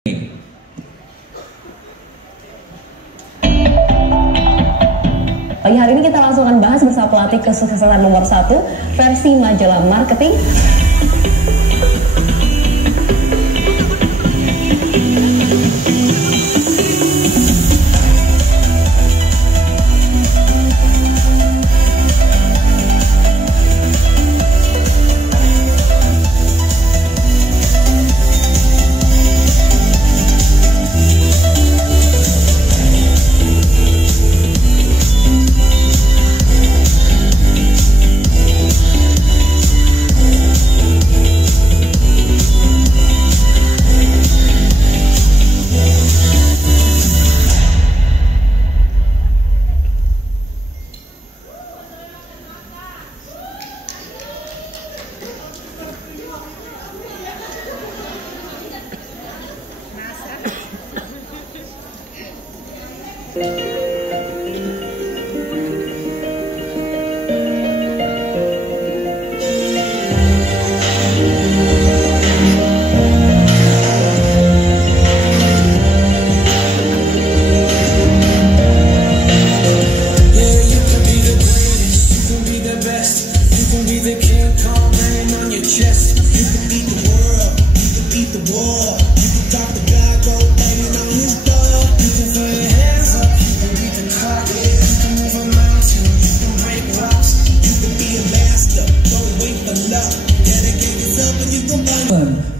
Pagi hari ini kita langsung akan bahas bersama pelatih kesuksesan nomor 1 versi majalah marketing.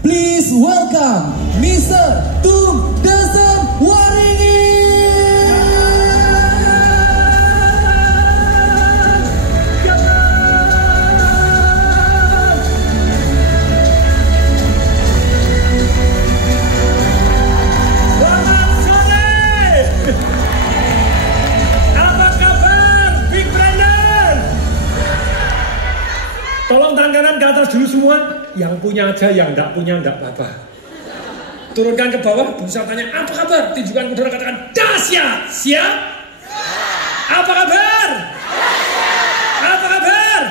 Please welcome Mr. Tung Desem Waringin. Selamat sore. Apa kabar, Big Brandon? Tolong tangan kanan ke atas dulu semua. Yang punya aja, yang enggak punya enggak apa-apa. Turunkan ke bawah, bisa tanya apa kabar? Tunjukkan udara, katakan dahsyat. Siap? Apa kabar? Apa kabar?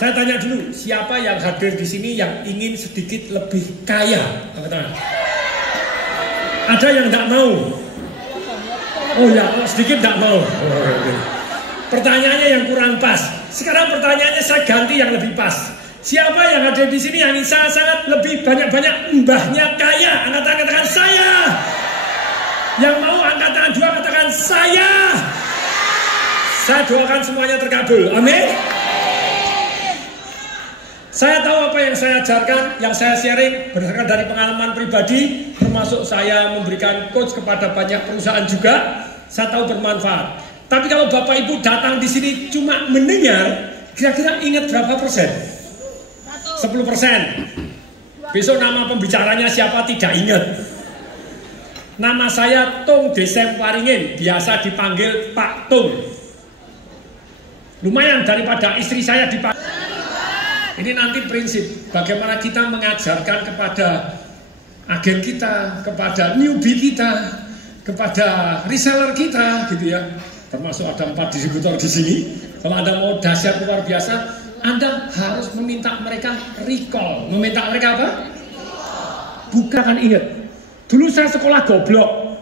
Saya tanya dulu, siapa yang hadir di sini yang ingin sedikit lebih kaya? Angkat tangan. Ada yang enggak mau? Oh ya, sedikit enggak mau. Pertanyaannya yang kurang pas. Sekarang pertanyaannya saya ganti yang lebih pas. Siapa yang ada di sini yang sangat lebih banyak mbahnya kaya? Angkat tangan, katakan saya. Yang mau angkat tangan dua, katakan saya. Saya doakan semuanya terkabul. Amin. Saya tahu apa yang saya ajarkan, yang saya sharing berdasarkan dari pengalaman pribadi, termasuk saya memberikan coach kepada banyak perusahaan juga. Saya tahu bermanfaat. Tapi kalau Bapak Ibu datang di sini cuma mendengar, kira-kira ingat berapa persen? 10%. Besok nama pembicaranya siapa tidak ingat. Nama saya Tung Desem Waringin, biasa dipanggil Pak Tung. Lumayan daripada istri saya dipanggil. Ini nanti prinsip bagaimana kita mengajarkan kepada agen kita, kepada newbie kita, kepada reseller kita, gitu ya. Termasuk ada 4 distributor di sini. Kalau Anda mau dahsyat luar biasa, Anda harus meminta mereka recall. Meminta mereka apa? Bukan kan ingat. Dulu saya sekolah goblok.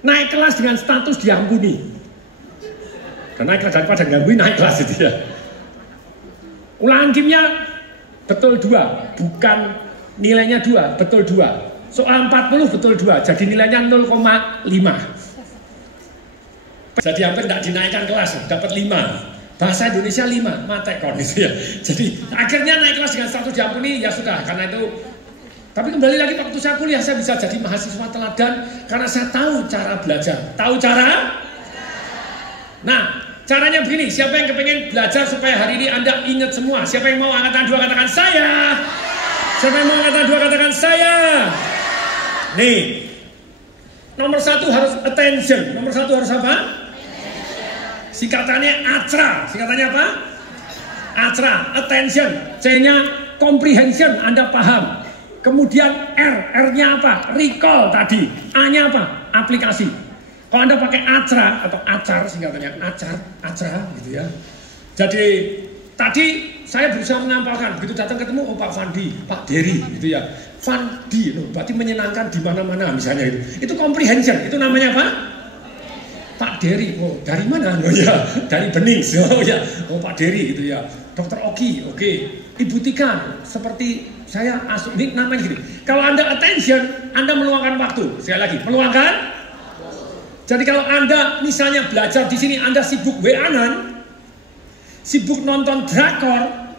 Naik kelas dengan status diampuni. Karena naik kelas daripada gangguin, naik kelas itu ya. Ulangan kimia betul 2. Bukan nilainya 2, betul 2. Soal 40 betul 2. Jadi nilainya 0,5. Jadi hampir tidak dinaikkan kelas, dapat 5. Bahasa Indonesia 5, matekon itu ya. Jadi akhirnya naik kelas dengan status diampuni, ya sudah. Karena itu, tapi kembali lagi waktu saya kuliah, saya bisa jadi mahasiswa teladan karena saya tahu cara belajar. Tahu cara? Nah, caranya begini. Siapa yang kepengen belajar supaya hari ini Anda ingat semua? Siapa yang mau angkat tangan 2, katakan saya. Siapa yang mau angkat tangan 2, katakan saya. Nih, nomor 1 harus attention. Nomor 1 harus apa? Singkatannya ACRA. Singkatannya apa? ACRA, attention. C-nya comprehension, Anda paham. Kemudian R-nya apa? Recall tadi. A-nya apa? Aplikasi. Kalau Anda pakai ACRA atau ACAR, singkatannya ACAR, gitu ya. Jadi tadi saya berusaha mengampalkan. Begitu datang ketemu, oh Pak Fandi, Pak Dery, gitu ya. Fandi, berarti menyenangkan di mana-mana misalnya itu. Itu comprehension, itu namanya apa? Pak Dery, oh dari mana? Oh ya, dari Bening, oh ya, oh Pak Dery gitu ya. Dokter Oki, oke. Ibu Tika, seperti saya asuh, ini namanya gini. Kalau Anda attention, Anda meluangkan waktu. Sekali lagi, meluangkan. Jadi kalau Anda misalnya belajar di sini, Anda sibuk WA-an, sibuk nonton drakor,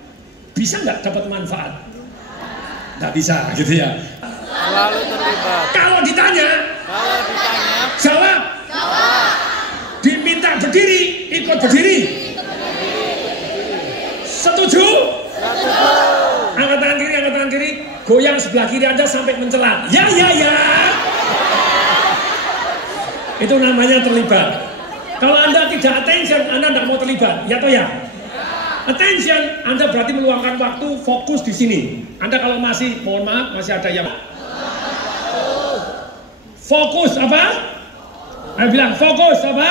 bisa nggak dapat manfaat? Nggak bisa, gitu ya. Selalu terlibat. Kalau ditanya, jawab. Diminta berdiri, ikut berdiri. Setuju? Angkat tangan kiri, goyang sebelah kiri Anda sampai mencelat. Ya. Itu namanya terlibat. Kalau Anda tidak attention, Anda tidak mau terlibat. Ya toh ya? Attention, Anda berarti meluangkan waktu fokus di sini. Anda kalau masih, mohon maaf, masih ada yang fokus apa? Saya bilang fokus apa?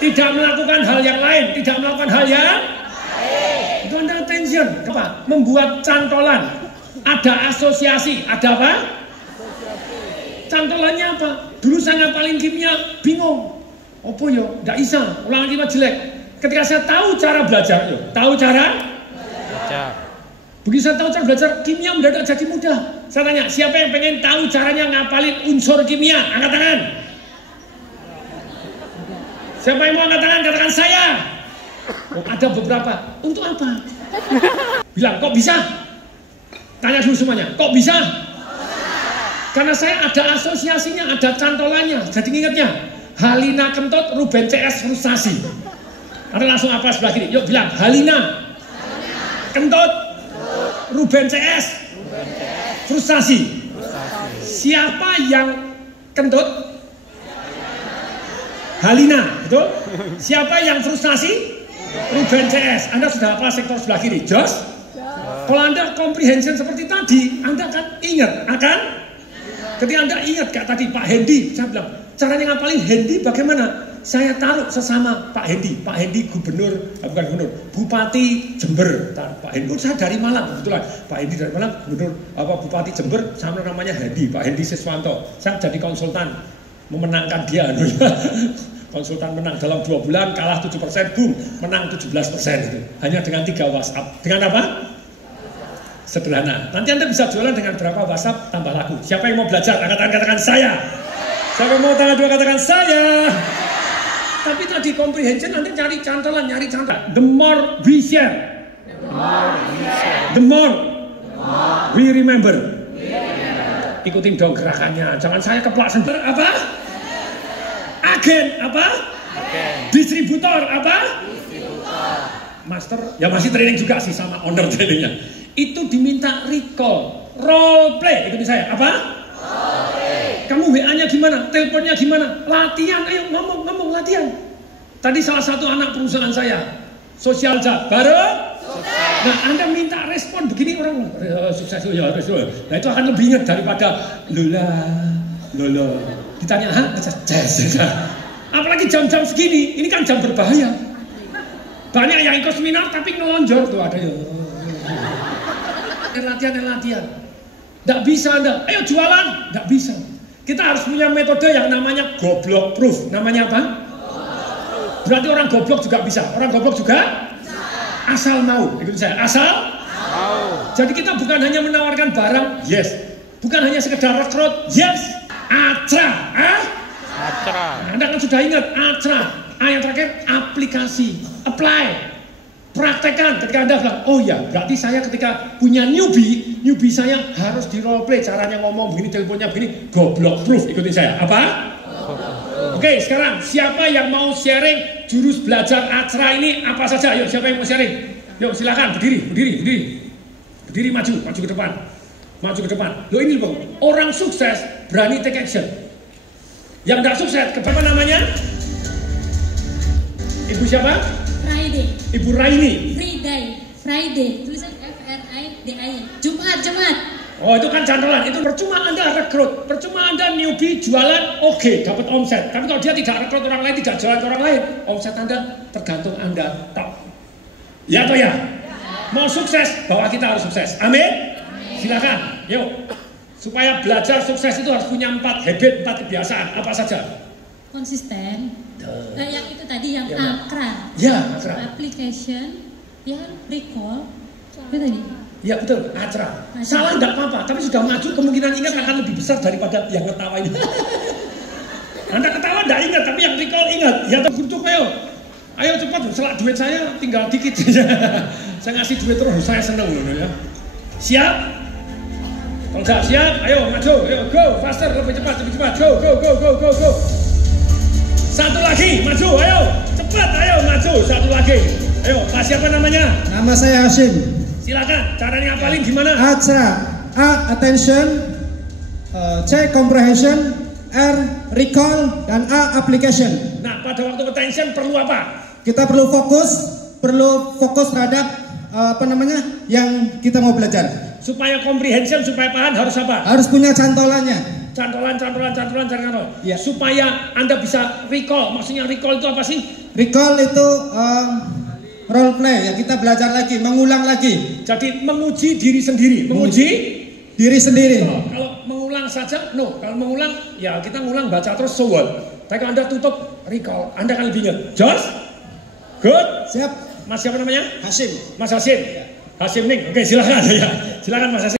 Tidak melakukan hal yang lain, tidak melakukan hal yang itu Anda attention. Apa? Membuat cantolan. Ada asosiasi, ada apa? Cantolannya apa? Dulu saya ngapalin kimia, bingung. Apa yo? Nggak bisa, ulangan kimia jelek. Ketika saya tahu cara belajar, tahu cara belajar. Begitu saya tahu cara belajar, kimia mendadak jadi mudah. Saya tanya, siapa yang pengen tahu caranya ngapalin unsur kimia? Angkat tangan. Siapa yang mau angkat tangan? Katakan saya. Oh, ada beberapa. Untuk apa? Bilang, kok bisa? Tanya dulu semuanya, kok bisa? Karena saya ada asosiasinya, ada cantolannya. Jadi ingatnya, Halina kentut, Ruben CS frustasi. Anda langsung apa sebelah kiri? Yuk bilang, Halina kentut, Ruben CS frustasi. Siapa yang kentut? Halina, betul? Siapa yang frustasi? Ruben CS. Anda sudah apa sektor sebelah kiri? Jos? Kalau Anda comprehension seperti tadi, Anda akan ingat, ketika Anda ingat kayak tadi Pak Hendi, saya bilang, caranya ngapalin Hendi bagaimana? Saya taruh sesama Pak Hendi gubernur, bukan gubernur, Bupati Jember. Pak Hendi, saya dari Malang kebetulan. Pak Hendi dari Malang, gubernur Bupati Jember, sama namanya Hendi, Pak Hendi Siswanto. Saya jadi konsultan, memenangkan dia. Konsultan menang dalam 2 bulan, kalah 7%, boom, menang 17% itu. Hanya dengan 3 WhatsApp. Dengan apa? Sederhana. Nanti Anda bisa jualan dengan berapa WhatsApp tambah laku. Siapa yang mau belajar? Katakan saya. Siapa yang mau tangan 2 katakan saya. Tapi tadi comprehension nanti cari cantolan. The more we share, the more we remember. Ikutin dong gerakannya. Jangan saya keplak sendiri. Apa? Agen apa? Distributor apa? Master. Ya masih training juga sih sama owner trainingnya. Itu diminta recall, role play. Ikuti saya. Apa? Kamu WA-nya gimana? Teleponnya gimana? Latihan, ayo ngomong latihan. Tadi salah satu anak perusahaan saya, sosial job, baru? Nah, Anda minta respon begini orang, sukses ya, nah itu akan lebih ingat daripada lola. Ditanya, apalagi jam-jam segini, ini kan jam berbahaya. Banyak yang ikut seminar tapi ngelonjor tuh ada ya. Latihan. Nggak bisa Anda, ayo jualan, nggak bisa. Kita harus punya metode yang namanya goblok proof. Namanya apa? Berarti orang goblok juga bisa. Orang goblok juga asal mau. Ikuti saya. Asal mau. Jadi kita bukan hanya menawarkan barang, yes. Bukan hanya sekedar rekrut, yes. Acra. Anda kan sudah ingat Acra. Yang terakhir aplikasi, apply. Praktekkan. Ketika Anda bilang, oh ya, berarti saya ketika punya newbie saya harus di role play, caranya ngomong begini, teleponnya begini, goblok proof. Ikutin saya. Apa? Oke, sekarang siapa yang mau sharing jurus belajar Acra ini apa saja? Yuk, siapa yang mau sharing? Yuk, silakan berdiri, maju ke depan. Loh ini loh, orang sukses berani take action. Yang tidak sukses, apa namanya? Ibu siapa? Friday. Ibu Raini. Friday. Tulisan FRIDAY. Jumat. Oh itu kan cantolan. Itu percuma Anda rekrut, percuma Anda newbie jualan, oke, dapat omset. Tapi kalau dia tidak rekrut orang lain, tidak jualan ke orang lain, omset Anda tergantung Anda top. Ya atau ya? Mau sukses, bahwa kita harus sukses. Amin. Silakan, yuk. Supaya belajar sukses itu harus punya 4 habit, 4 kebiasaan. Apa saja? Konsisten. Yang itu tadi yang Ya, akra. Ya, akra. Application. Ya, recall. Itu tadi. Ya betul, akra. Salah enggak apa-apa, tapi sudah maju kemungkinan ingat akan lebih besar daripada yang ketawa ini. Anda ketawa enggak ingat, tapi yang recall ingat. Ya terbentuk, ayo. Ayo cepat, selak duit saya tinggal dikit. Saya ngasih duit terus, saya seneng ya. Siap? Kalau nggak siap, ayo maju, ayo go, faster, lebih cepat, go. Satu lagi, maju, ayo, cepat, ayo maju, satu lagi. Ayo, Pak siapa namanya? Nama saya Hashim. Silakan, caranya ngapalin gimana? Akra, A attention, C comprehension, R recall, dan A application. Nah, pada waktu attention perlu apa? Kita perlu fokus terhadap yang kita mau belajar. Supaya comprehension, supaya paham harus apa? Harus punya cantolannya. Cantolan. Ya. Supaya Anda bisa recall. Maksudnya recall itu apa sih? Recall itu role play, ya kita belajar lagi, mengulang lagi. Jadi menguji diri sendiri. Menguji diri sendiri. Kalau mengulang saja, no. Kalau mengulang, ya kita ngulang baca terus so what. Tapi kalau Anda tutup recall, Anda akan lebih ingat. Josh? Good? Siap. Mas siapa namanya? Hashim. Mas Hashim. Hashim Ning. Oke, silakan ya. Silakan Mas Hashim.